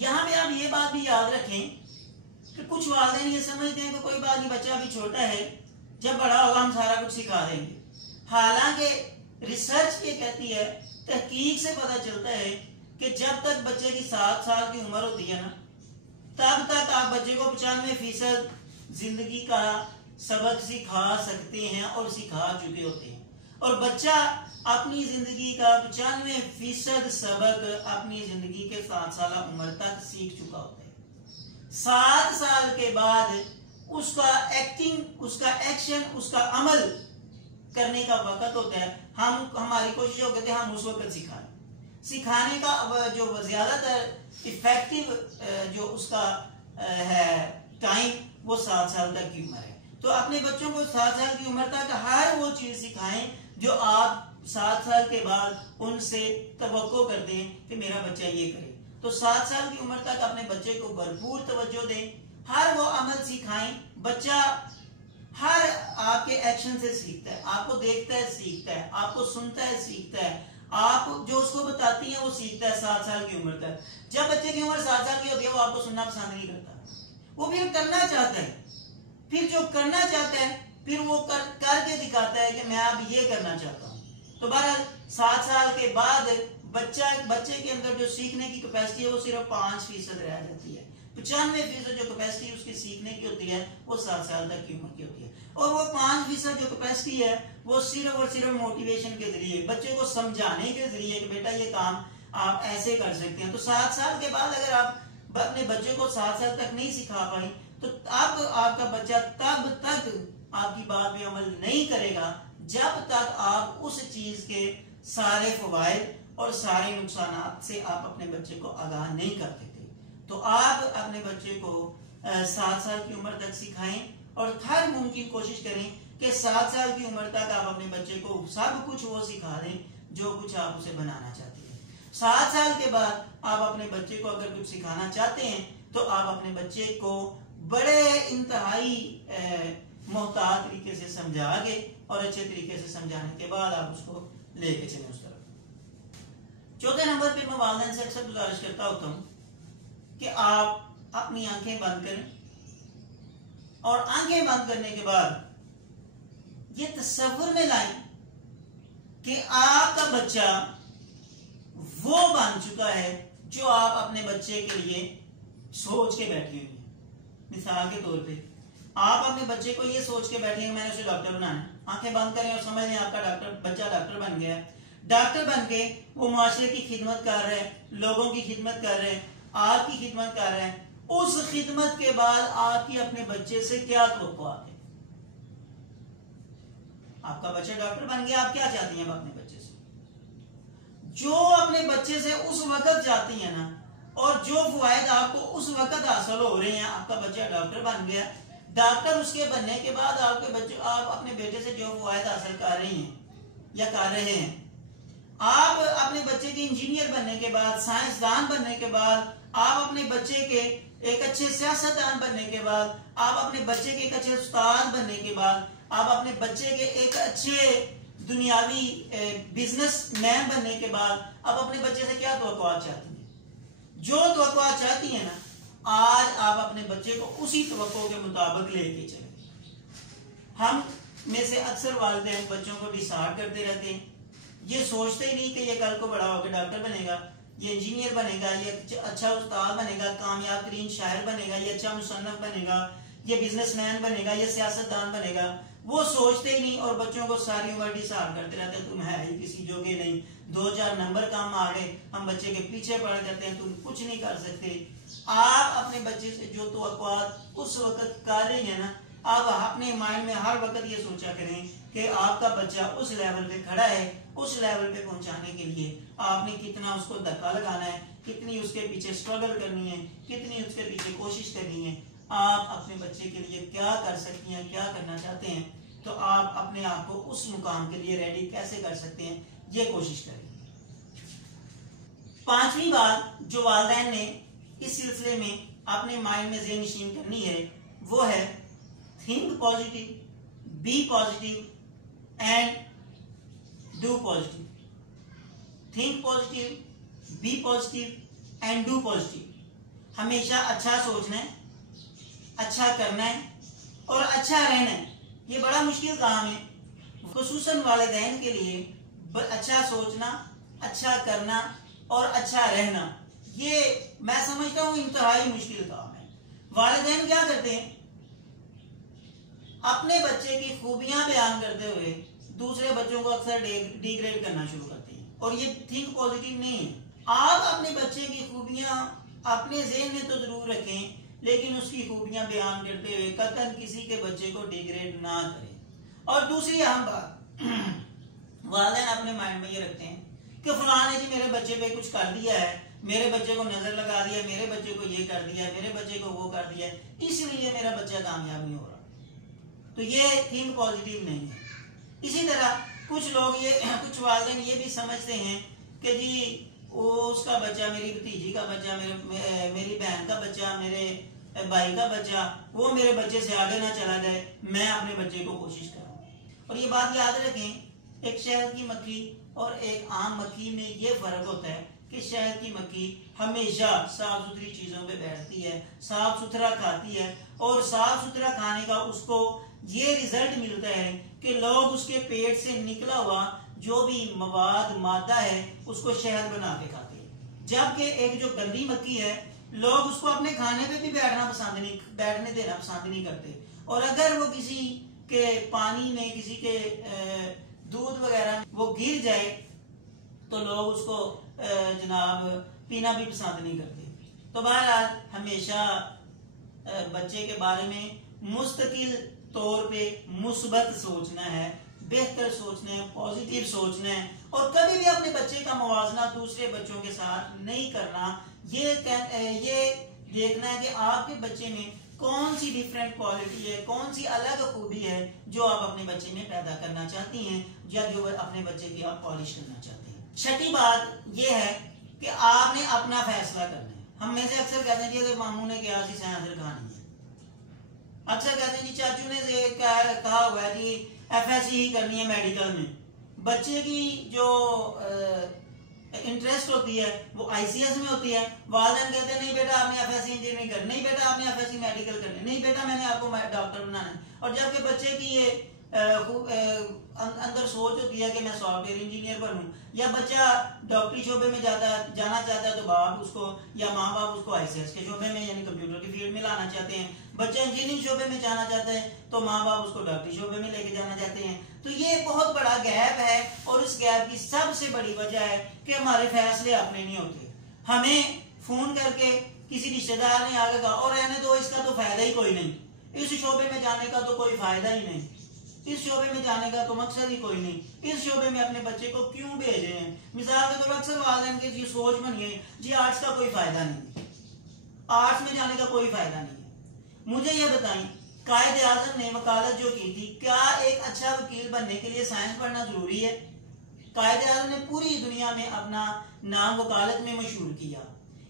यहाँ पे आप ये बात भी याद रखें कि कुछ वालिदैन ये समझते हैं कि कोई बात नहीं, बच्चा अभी छोटा है, जब बड़ा होगा हम सारा कुछ सिखा देंगे। हालांकि रिसर्च ये कहती है, तहकीक से पता चलता है कि जब तक बच्चे की 7 साल की उम्र होती है ना, तब तक आप बच्चे को 95% जिंदगी का सबक सिखा सकते हैं और सिखा चुके होते हैं। और बच्चा अपनी जिंदगी का 95% सबक अपनी जिंदगी के 7 साल उम्र तक सीख चुका होता है। 7 साल के बाद उसका एक्टिंग, उसका एक्शन, उसका अमल करने का वक्त होता है। हमारी कोशिश होती है हम उस वक्त सिखाने का जो ज्यादातर इफेक्टिव जो उसका है टाइम, वो 7 साल तक की उम्र है। तो अपने बच्चों को 7 साल की उम्र तक हर वो चीज सिखाएं जो आप 7 साल के बाद उनसे तवक्को करते हैं कि मेरा बच्चा ये करे। तो 7 साल की उम्र तक अपने बच्चे को भरपूर तवज्जो दें, हर वो अमल सिखाएं। बच्चा हर आपके एक्शन से सीखता है, आपको देखता है सीखता है, आपको सुनता है सीखता है, आप जो उसको बताती हैं वो सीखता है 7 साल की उम्र तक। जब बच्चे की उम्र 7 साल की होती है वो आपको सुनना पसंद नहीं करता, वो फिर करना चाहता है, फिर जो करना चाहता है फिर वो करके दिखाता है कि मैं अब ये करना चाहता हूँ। तो बहरहाल 7 साल के बाद बच्चे के अंदर जो सीखने की कैपेसिटी है वो सिर्फ 5% रह जाती है। 95% जो कैपेसिटी उसकी सीखने की होती है वो 7 साल तक की उम्र की होती है। और वो 5% जो कैपेसिटी है वो सिर्फ और सिर्फ मोटिवेशन के जरिए, बच्चे को समझाने के जरिए कि बेटा ये काम आप ऐसे कर सकते हैं। तो 7 साल के बाद अगर आप अपने बच्चे को 7 साल तक नहीं सिखा पाए तो अब आपका बच्चा तब तक आपकी बात पे अमल नहीं करेगा जब तक आप उस चीज के सारे फवायद और सारे नुकसान से आप अपने बच्चे को आगाह नहीं कर देते। तो आप अपने बच्चे को 7 साल की उम्र तक सिखाएं और हर मुमकिन कोशिश करें कि 7 साल की उम्र तक आप अपने बच्चे को सब कुछ वो सिखा दें जो कुछ आप उसे बनाना चाहते हैं। 7 साल के बाद आप अपने बच्चे को अगर कुछ सिखाना चाहते हैं तो आप अपने बच्चे को बड़े इंतहाई मोहतात तरीके से समझा के और अच्छे तरीके से समझाने के बाद आप उसको लेके चलें उस तरफ। चौथे नंबर पे मैं वालिदैन से अक्सर गुजारिश करता होता हूं कि आप अपनी आंखें बंद करें और आंखें बंद करने के बाद ये तस्वीर में लाएं कि आपका बच्चा वो बन चुका है जो आप अपने बच्चे के लिए सोच के बैठी हुई है। मिसाल के तौर पे आप अपने बच्चे को ये सोच के बैठे हैं मैंने उसे डॉक्टर बनाना है, आंखें बंद करें और समझ लें आपका बच्चा डॉक्टर बन गया है। डॉक्टर बन के वो मुआशरे की खिदमत कर रहे हैं, लोगों की खिदमत कर रहे हैं, आपकी खिदमत कर रहे हैं। उस खिदमत के बाद आपकी अपने बच्चे से क्या तवक्कुआत है? आपका बच्चा डॉक्टर बन गया, आप क्या चाहती हैं अपने बच्चे से? जो अपने बच्चे से उस वक्त चाहती है ना, और जो फवायद आपको उस वक्त हासिल हो रहे हैं, आपका बच्चा डॉक्टर बन गया, डॉक्टर उसके बनने के बाद आपके बच्चे, आप अपने बेटे से जो फवायद हासिल कर रही हैं या कर रहे हैं, आप अपने बच्चे के इंजीनियर बनने के बाद, साइंसदान बनने के बाद, आप अपने बच्चे के एक अच्छे सियासतदान बनने के बाद, आप अपने बच्चे के एक अच्छे उस्ताद बनने के बाद, आप अपने बच्चे के एक अच्छे दुनियावी बिजनेसमैन बनने के बाद आप अपने बच्चे से क्या तवक्कुआत चाहती हैं? जो तवक्कुआत चाहती है ना, आज आप अपने बच्चे को उसी तवक्को के मुताबिक लेके चलें। हम में से अक्सर वालिदैन बच्चों को डिसाइड करते रहते हैं, ये सोचते ही नहीं कि ये कल को बड़ा होकर डॉक्टर बनेगा, ये इंजीनियर बनेगा, ये अच्छा उस्ताद बनेगा, कामयाब तरीन शायर बनेगा, ये अच्छा मुसन्नफ बनेगा, ये बिजनेसमैन बनेगा, ये सियासतदान बनेगा। वो सोचते ही नहीं और बच्चों को सारी उम्र डिसाइड करते रहते हैं, तुम है ही किसी जोगे नहीं, 2-4 नंबर कम आ गए, हम बच्चे के पीछे पड़ जाते हैं, तुम कुछ नहीं कर सकते। आप अपने बच्चे से जो तवक्कुआत उस वक्त कर रही है ना, आप अपने माइंड में हर वक्त ये सोचा करें कि आपका बच्चा उस लेवल पे खड़ा है, उस लेवल पे पहुंचाने के लिए आपने कितना उसको धक्का लगाना है, कितनी उसके पीछे स्ट्रगल करनी है, कितनी उसके पीछे कोशिश करनी है। आप अपने बच्चे के लिए क्या कर सकती हैं, क्या करना चाहते हैं, तो आप अपने आप को उस मुकाम के लिए रेडी कैसे कर सकते हैं, ये कोशिश करें। 5वीं बात जो वालिदैन ने इस सिलसिले में अपने माइंड में ज़हन-नशीन करनी है वो है think positive, be positive and do positive. Think positive, be positive and do positive. हमेशा अच्छा सोचना है, अच्छा करना है और अच्छा रहना है। ये बड़ा मुश्किल काम है, खुसूसन वालिदैन के लिए। अच्छा सोचना, अच्छा करना और अच्छा रहना, ये मैं समझता हूँ इंतहाई मुश्किल काम है। वालिदैन क्या करते हैं, अपने बच्चे की खूबियां बयान करते हुए दूसरे बच्चों को अक्सर डिग्रेड करना शुरू करते हैं, और ये थिंक पॉजिटिव नहीं है। आप अपने बच्चे की खूबियां अपने ज़हन में तो जरूर रखें, लेकिन उसकी खूबियां बयान करते हुए कतई किसी के बच्चे को डिग्रेड ना करें। और दूसरी अहम बात, वालिदैन अपने माइंड में ये रखते हैं कि फलां ने जी मेरे बच्चे पे कुछ कर दिया है, मेरे बच्चे को नजर लगा दिया, मेरे बच्चे को ये कर दिया, मेरे बच्चे को वो कर दिया, इसलिए मेरा बच्चा कामयाब नहीं हो रहा। तो ये थिंक पॉजिटिव नहीं है। इसी तरह कुछ लोग ये, कुछ वालिदैन ये भी समझते हैं कि जी वो उसका बच्चा, मेरी भतीजी का बच्चा, मेरी बहन का बच्चा, मेरे भाई का बच्चा, वो मेरे बच्चे से आगे ना चला जाए, मैं अपने बच्चे को कोशिश करूँ। और ये बात याद रखें, एक शहद की मक्खी और एक आम मक्खी में ये फर्क होता है कि शहद की मक्खी हमेशा साफ सुथरी चीजों पे बैठती है, साफ सुथरा खाती है, और साफ सुथरा खाने का उसको ये रिजल्ट मिलता है कि लोग उसके पेट से निकला हुआ जो भी मवाद मादा है उसको शहद बना के खाते हैं। जबकि एक जो गंदी मक्खी है, लोग उसको अपने खाने पे भी बैठने देना पसंद नहीं करते, और अगर वो किसी के पानी में, किसी के दूध वगैरह वो गिर जाए तो लोग उसको जनाब पीना भी पसंद नहीं करते। तो बहरहाल हमेशा बच्चे के बारे में मुस्तकिल तौर पे मुस्बत सोचना है, बेहतर सोचना है, पॉजिटिव सोचना है, और कभी भी अपने बच्चे का मुवाजना दूसरे बच्चों के साथ नहीं करना। ये देखना है कि आपके बच्चे में कौन सी डिफरेंट क्वालिटी है, कौन सी अलग खूबी है जो आप अपने बच्चे में पैदा करना चाहती हैं, या जो अपने बच्चे की आप पॉलिश करना चाहते हैं। छठी बात यह है कि आपने अपना फैसला करना है। हम में से अक्सर कहते हैं कि मामू ने क्या सी साइंस रखानी है, अक्सर कहते हैं जी चाचू ने कहा हुआ है जी FSC ही करनी है मेडिकल में। बच्चे की जो इंटरेस्ट होती है वो ICS में होती है। वालिदैन कहते हैं नहीं बेटा आपने FSC इंजीनियरिंग करनी, नहीं बेटा आपने FSC मेडिकल करनी, नहीं बेटा मैंने आपको डॉक्टर बनाना है। और जबकि बच्चे की ये अंदर सोच होती है कि मैं सॉफ्टवेयर इंजीनियर बनूं, या बच्चा डॉक्टरी शोबे में जाना चाहता है तो बाप उसको या माँ बाप उसको ICS के शोबे में यानी कंप्यूटर की फील्ड में लाना चाहते हैं। बच्चा इंजीनियरिंग शोबे में जाना चाहता है तो माँ बाप उसको डॉक्टरी शोबे में लेके जाना चाहते हैं। तो ये बहुत बड़ा गैप है, और इस गैप की सबसे बड़ी वजह है कि हमारे फैसले अपने नहीं होते। हमें फोन करके किसी रिश्तेदार ने आगे कहा और रहने दो, इसका तो फायदा ही कोई नहीं, इस शोबे में जाने का तो कोई फायदा ही नहीं, इस शोबे में जाने का तो मकसद ही कोई नहीं, इस शोबे में अपने बच्चे को क्यों भेजे हैं। मिसाल के तौर पर अक्सर वालिदैन की जी सोच बनी है जी आर्ट्स का कोई फायदा नहीं, आर्ट्स में जाने का कोई फायदा नहीं है। मुझे यह बताएं, कायदे आजम ने वकालत जो की थी, क्या एक अच्छा वकील बनने के लिए साइंस पढ़ना जरूरी है? कायदे आजम ने पूरी दुनिया में अपना नाम वकालत में मशहूर किया।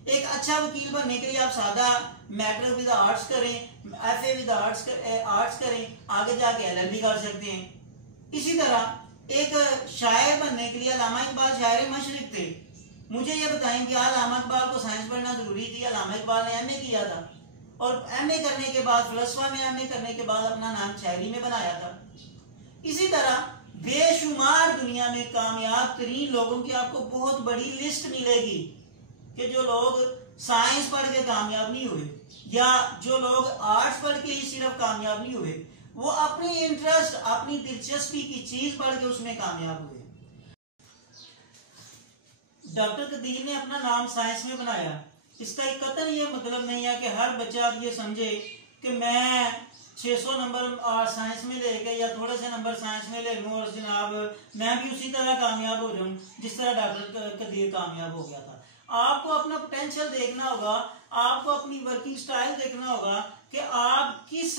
एक अच्छा वकील बनने के लिए आप सादा मैट्रिक विद आर्ट्स करें, FA विद आर्ट्स करें, आगे जाके LLB कर सकते हैं। इसी तरह एक शायर बनने के लिए अल्लामा इकबाल शायर मशरिक थे। मुझे यह बताएं कि अल्लामा इकबाल को साइंस पढ़ना जरूरी थी? अल्लामा इकबाल ने MA किया था, और MA करने के बाद फलसफा में MA करने के बाद अपना नाम शायरी में बनाया था। इसी तरह बेशुमार दुनिया में कामयाब तरीन लोगों की आपको बहुत बड़ी लिस्ट मिलेगी कि जो लोग साइंस पढ़ के कामयाब नहीं हुए, या जो लोग आर्ट्स पढ़ के ही सिर्फ कामयाब नहीं हुए, वो अपनी इंटरेस्ट, अपनी दिलचस्पी की चीज पढ़ के उसमें कामयाब हुए। डॉक्टर कदीर ने अपना नाम साइंस में बनाया, इसका एक कतई ये मतलब नहीं है कि हर बच्चा अब ये समझे कि मैं 600 नंबर साइंस में लेके या थोड़े से नंबर साइंस में ले लूं और जनाब मैं भी उसी तरह कामयाब हो जाऊं जिस तरह डॉक्टर कदीर कामयाब हो गया था। आपको अपना पोटेंशियल देखना होगा, आपको अपनी वर्किंग स्टाइल देखना होगा कि आप किस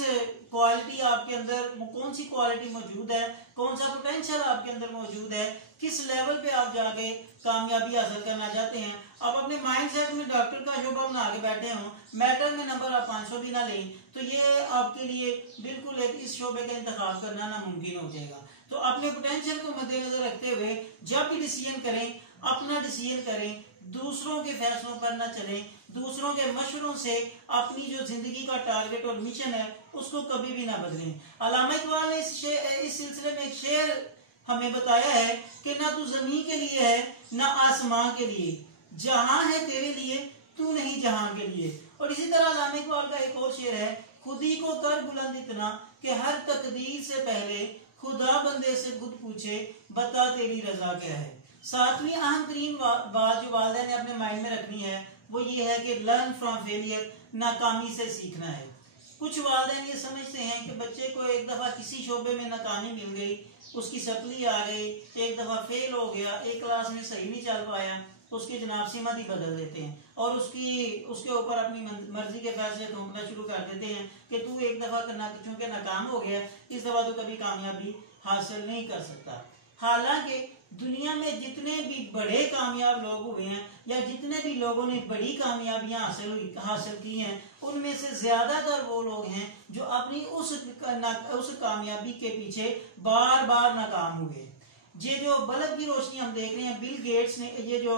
क्वालिटी आपके अंदर, कौन सी क्वालिटी मौजूद है, कौन सा पोटेंशियल आपके अंदर मौजूद है, किस लेवल पे आप जाके कामयाबी हासिल करना चाहते हैं। आप अपने माइंडसेट में डॉक्टर का शोबा बना के बैठे हों, मैटर में नंबर आप 500 भी ना लें, तो ये आपके लिए बिल्कुल एक इस शोबे का इंतखाब करना नामुमकिन हो जाएगा। तो अपने पोटेंशियल को मद्देनजर रखते हुए जब भी डिसीजन करें, अपना डिसीजन करें, दूसरों के फैसलों पर न चलें, दूसरों के मशवरों से अपनी जो जिंदगी का टारगेट और मिशन है उसको कभी भी ना बदलें। अल्लामा इकबाल ने इस सिलसिले में एक शेर हमें बताया है कि ना तू जमीन के लिए है ना आसमां के लिए, जहां है तेरे लिए तू नहीं जहां के लिए। और इसी तरह अल्लामा इकबाल का एक और शेर है, खुदी को कर बुलंद इतना कि हर तकदीर से पहले खुदा बंदे से खुद पूछे बता तेरी रजा क्या है। सातवीं अहम तरीन बात जो वालिदैन ने अपने माइंड में रखनी है वो ये है कि लर्न फ्रॉम फेलियर, नाकामी से सीखना है। कुछ वालिदैन ये समझते हैं कि बच्चे को एक दफा किसी शोबे में नाकामी मिल गई, उसकी सप्ली आ गई, एक दफा फेल हो गया, एक क्लास में सही नहीं चल पाया, उसकी जनाब सिमत ही बदल देते हैं और उसके ऊपर अपनी मर्जी के फैसले थोपना शुरू कर देते हैं कि तू एक दफा चूंकि नाकाम हो गया, इस दफा तो कभी कामयाबी हासिल नहीं कर सकता। हालांकि दुनिया में जितने भी बड़े कामयाब लोग हुए हैं या जितने भी लोगों ने बड़ी कामयाबियां हासिल की हैं, उनमें से ज्यादातर वो लोग हैं जो अपनी उस कामयाबी के पीछे बार बार नाकाम हुए। ये जो बल्ब की रोशनी हम देख रहे हैं, बिल गेट्स ने ये जो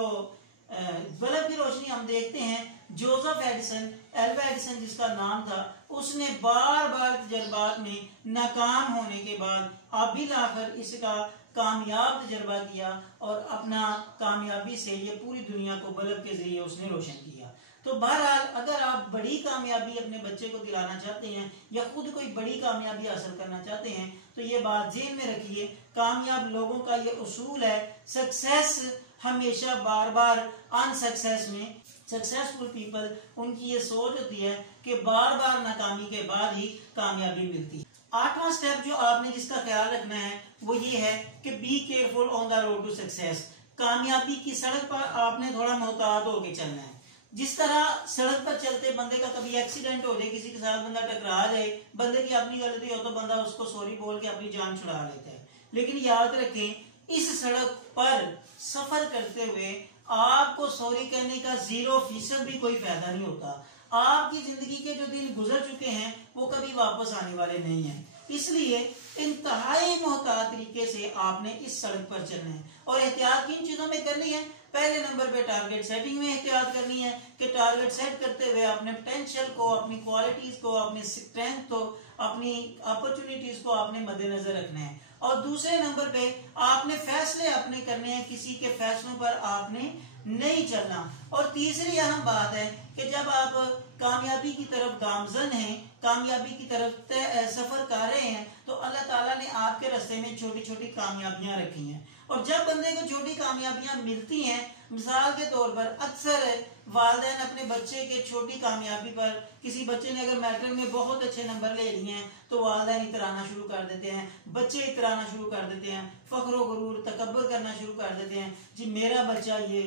बल्ब की रोशनी हम देखते हैं, जोसेफ एडिसन, एल्वा एडिसन जिसका नाम था, उसने बार बार तजर्बात में नाकाम होने के बाद अभी लाकर इसका कामयाब तजर्बा किया और अपना कामयाबी से ये पूरी दुनिया को बल्ब के जरिए उसने रोशन किया। तो बहरहाल अगर आप बड़ी कामयाबी अपने बच्चे को दिलाना चाहते हैं या खुद कोई बड़ी कामयाबी हासिल करना चाहते हैं तो ये बात ज़हन में रखिए, कामयाब लोगों का ये उसूल है, सक्सेस हमेशा बार बार अनसक्सेस में, सक्सेसफुल पीपल उनकी ये सोच होती है कि बार बार नाकामी के बाद ही कामयाबी मिलती है। आठवां स्टेप जो आपने जिसका ख्याल रखना है वो ये है कि be careful on the road to success. कामयाबी की सड़क पर आपने थोड़ा मोहतात होकर चलना है। जिस तरह सड़क पर चलते बंदे का कभी एक्सीडेंट हो जाए, किसी के साथ बंदा टकरा जाए, बंदे की अपनी गलती हो तो बंदा उसको सॉरी बोल के अपनी जान छुड़ा लेता है। लेकिन याद रखें इस सड़क पर सफर करते हुए आपको सॉरी कहने का 0% भी कोई फायदा नहीं होता। आपकी जिंदगी के जो दिन गुजर चुके हैं वो कभी वापस आने वाले नहीं हैं। इसलिए इंतहाई मोहतात तरीके से आपने इस सड़क पर चलना है और एहतियात किन चीजों में करनी है। पहले नंबर पे टारगेट सेटिंग में एहतियात करनी है कि टारगेट सेट करते हुए अपने पोटेंशियल को, अपनी क्वालिटीज को, अपनी स्ट्रेंथ को, अपनी अपॉर्चुनिटीज को आपने मद्देनजर रखना है। और दूसरे नंबर पे आपने फैसले अपने करने हैं, किसी के फैसलों पर आपने नहीं चलना। और तीसरी अहम बात है कि जब आप कामयाबी की तरफ गामजन हैं, कामयाबी की तरफ सफर कर रहे हैं तो अल्लाह ताला ने आपके रास्ते में छोटी छोटी कामयाबियां रखी हैं। और जब बंदे को छोटी कामयाबियां मिलती हैं, मिसाल के तौर पर अक्सर वालिदैन अपने बच्चे के छोटी कामयाबी पर, किसी बच्चे ने अगर मैट्रिक में बहुत अच्छे नंबर ले लिए हैं तो वालिदैन इतराना शुरू कर देते हैं, बच्चे इतराना शुरू कर देते हैं, फख्र गुरूर तकब्बुर करना शुरू कर देते हैं, जी मेरा बच्चा ये,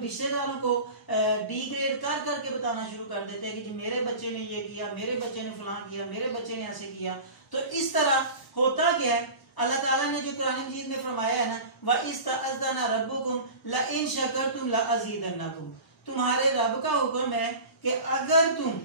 रिश्तेदारों को डी ग्रेड कर करके बताना शुरू कर देते हैं कि जी मेरे बच्चे ने ये किया, मेरे बच्चे ने फलां किया, मेरे बच्चे ने ऐसे किया। तो इस तरह होता क्या है, अल्लाह ताला ने जो कुरान मजीद में फरमाया है ना, व इस्तअज़्ज़ना रब्बुकुम ला इन शकरतुम ला अज़ीदन्नकुम, तुम्हारे रब का हुक्म है कि अगर तुम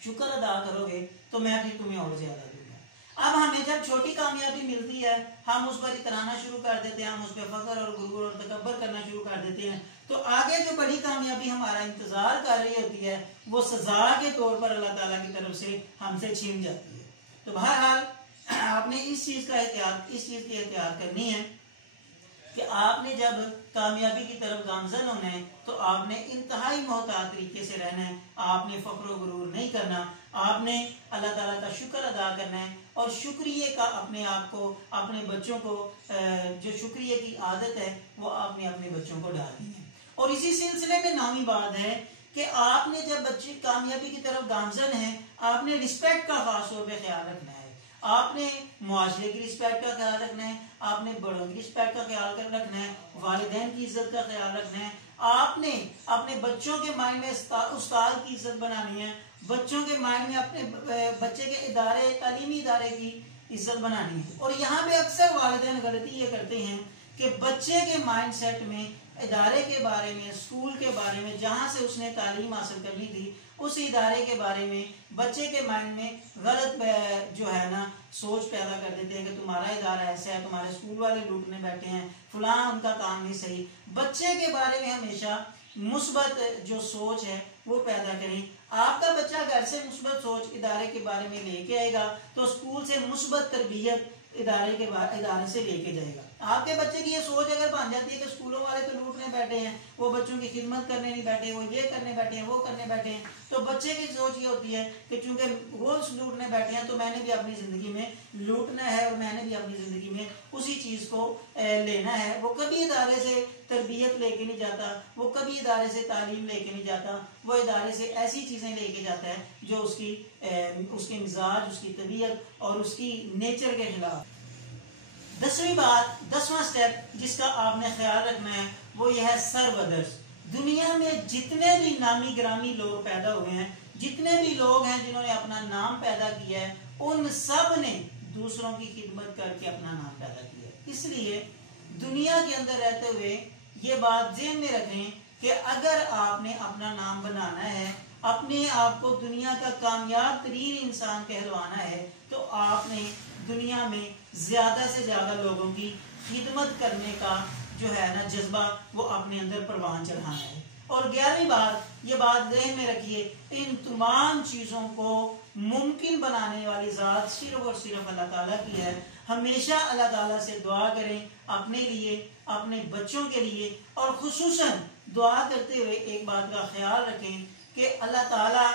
शुक्र अदा करोगे तो मैं फिर तुम्हें और ज्यादा दूंगा। अब हमें जब छोटी कामयाबी मिलती है हम उस पर इतराना शुरू कर देते हैं, हम उस पर फख्र और गुरूर और तकब्बुर करना शुरू कर देते हैं, तो आगे जो बड़ी कामयाबी हमारा इंतजार कर रही होती है वो सजा के तौर पर अल्लाह ताला की तरफ से हमसे छीन जाती है। तो बहरहाल आपने इस चीज की एहतियात करनी है कि आपने जब कामयाबी की तरफ गामजन होना है तो आपने इंतहाई मोहतात तरीके से रहना है, आपने फख्र गुरूर नहीं करना, आपने अल्लाह ताला का शुक्र अदा करना है और शुक्रिया का अपने आप को, अपने बच्चों को जो शुक्रिया की आदत है वो आपने अपने बच्चों को डालनी है। और इसी सिलसिले में नामी बात है कि आपने जब बच्चे कामयाबी की तरफ गामजन है आपने रिस्पेक्ट का खास तौर पर ख्याल रखना है, आपने मुआशरे की रिस्पेक्ट का ख्याल रखना है, आपने बड़ों की रिस्पेक्ट का ख्याल रखना है, वालिदैन की इज्जत का ख्याल रखना है, आपने अपने बच्चों के माइंड में उस्ताद की इज्जत बनानी है, बच्चों के माइंड में अपने बच्चे के इदारे, तालीमी इदारे की इज्जत बनानी है। और यहाँ पे अक्सर वालिदैन गलती ये करते हैं कि बच्चे के माइंड सेट में इदारे के बारे में, स्कूल के बारे में, जहाँ से उसने तालीम हासिल करनी थी उस इदारे के बारे में बच्चे के माइंड में गलत जो है ना सोच पैदा कर देते हैं कि तुम्हारा इदारा ऐसा है, तुम्हारे स्कूल वाले लूटने बैठे हैं, फलां उनका काम नहीं सही। बच्चे के बारे में हमेशा मुस्बत जो सोच है वो पैदा करें। आपका बच्चा घर से मुस्बत सोच इदारे के बारे में लेके आएगा तो स्कूल से मुस्बत तरबियत इदारे से लेके जाएगा। आपके बच्चे की ये सोच अगर बन जाती है कि स्कूलों वाले तो लूटने बैठे हैं, वो बच्चों की खिदमत करने नहीं बैठे, वो ये करने बैठे हैं, वो करने बैठे हैं, तो बच्चे की सोच ये होती है कि चूंकि वो लूटने बैठे हैं तो मैंने भी अपनी जिंदगी में लूटना है और मैंने भी अपनी जिंदगी में उसी चीज को लेना है। वो कभी इदारे से तरबियत लेके नहीं जाता, वो कभी इदारे से तालीम लेके नहीं जाता, वो इदारे से ऐसी चीजें लेके जाता है जो उसकी मिजाज, उसकी तबीयत और उसकी नेचर के खिलाफ। 10वां स्टेप जिसका आपने ख्याल रखना है वो यह है सर्वदर्श। दुनिया में जितने भी नामी ग्रामी लोग पैदा हुए हैं, जितने भी लोग हैं जिन्होंने अपना नाम पैदा किया है, उन सब ने दूसरों की खिदमत करके अपना नाम पैदा किया है। इसलिए दुनिया के अंदर रहते हुए ये बात ज़हन में रखें कि अगर आपने अपना नाम बनाना है, अपने आप को दुनिया का कामयाब तरीन इंसान कहलवाना है, तो आपने दुनिया में ज्यादा से ज्यादा लोगों की खिदमत करने का जो है ना जज्बा वो अपने अंदर परवान चढ़ाना है। और 11वीं बात, ये बात ज़हन में रखिए, इन तमाम चीज़ों को मुमकिन बनाने वाली ज़ात सिर्फ और सिर्फ अल्लाह ताला की है। हमेशा अल्लाह ताला से दुआ करें अपने लिए, अपने बच्चों के लिए, और खुसूसन दुआ करते हुए एक बात का ख्याल रखें कि अल्लाह ताला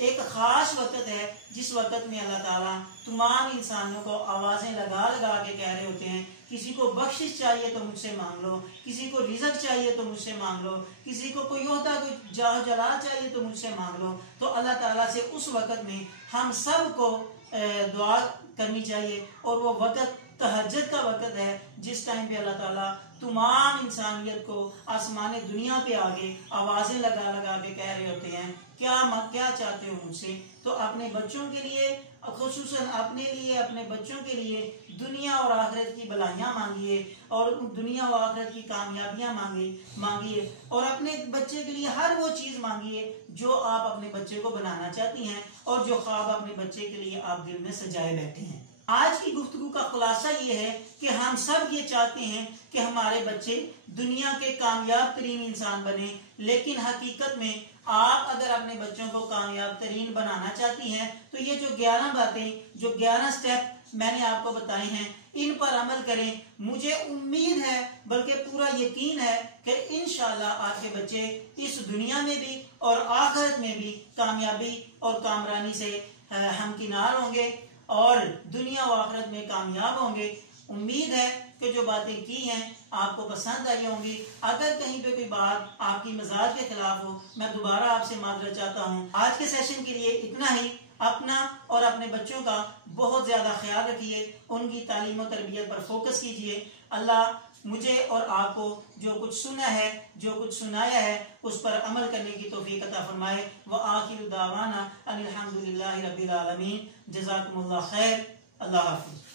एक खास वक्त है जिस वक्त में अल्लाह ताला तमाम इंसानों को आवाज़ें लगा लगा के कह रहे होते हैं, किसी को बख्शिश चाहिए तो मुझसे मांग लो, किसी को रिज़्क चाहिए तो मुझसे मांग लो, किसी को कोई होता कोई जाह जलाल चाहिए तो मुझसे मांग लो। तो अल्लाह ताला से उस वक्त में हम सब को दुआ करनी चाहिए, और वो वक्त तहज्जुद का वक्त है जिस टाइम पे अल्लाह ताला तमाम इंसानियत को आसमान दुनिया पे आगे आवाज़ें लगा लगा के कह रहे होते हैं, क्या चाहते हो मुझसे। तो अपने बच्चों के लिए, खुसूसन अपने लिए, अपने बच्चों के लिए दुनिया और आखिरत की भलाइयाँ मांगिए और दुनिया और आखिरत की कामयाबियाँ मांगिए, और अपने बच्चे के लिए हर वो चीज़ मांगिए जो आप अपने बच्चे को बनाना चाहती हैं और जो ख्वाब अपने बच्चे के लिए आप दिल में सजाए बैठे हैं। आज की गुफ्तगू का खुलासा ये है कि हम सब ये चाहते हैं कि हमारे बच्चे दुनिया के कामयाब तरीन इंसान बने, लेकिन हकीकत में आप अगर अपने बच्चों को कामयाब तरीन बनाना चाहती हैं तो ये जो 11 बातें, जो 11 स्टेप मैंने आपको बताए हैं, इन पर अमल करें। मुझे उम्मीद है, बल्कि पूरा यकीन है कि इंशाअल्लाह आपके बच्चे इस दुनिया में भी और आखिरत में भी कामयाबी और कामरानी से हमकिनार होंगे और दुनिया व आखिरत में कामयाब होंगे। उम्मीद है कि जो बातें की हैं आपको पसंद आई होंगी। अगर कहीं पे कोई बात आपकी मजाज के खिलाफ हो, मैं दोबारा आपसे माजरत चाहता हूँ। आज के सेशन के लिए इतना ही। अपना और अपने बच्चों का बहुत ज्यादा ख्याल रखिए, उनकी तालीम और तरबियत पर फोकस कीजिए। अल्लाह मुझे और आपको जो कुछ सुना है, जो कुछ सुनाया है, उस पर अमल करने की तौफीक अता फरमाए। व आखिर दावाना अनिल हम्दुलिल्लाहि रब्बिल आलमीन। जज़ाकुमुल्लाह खैर। अल्लाह हाफिज़।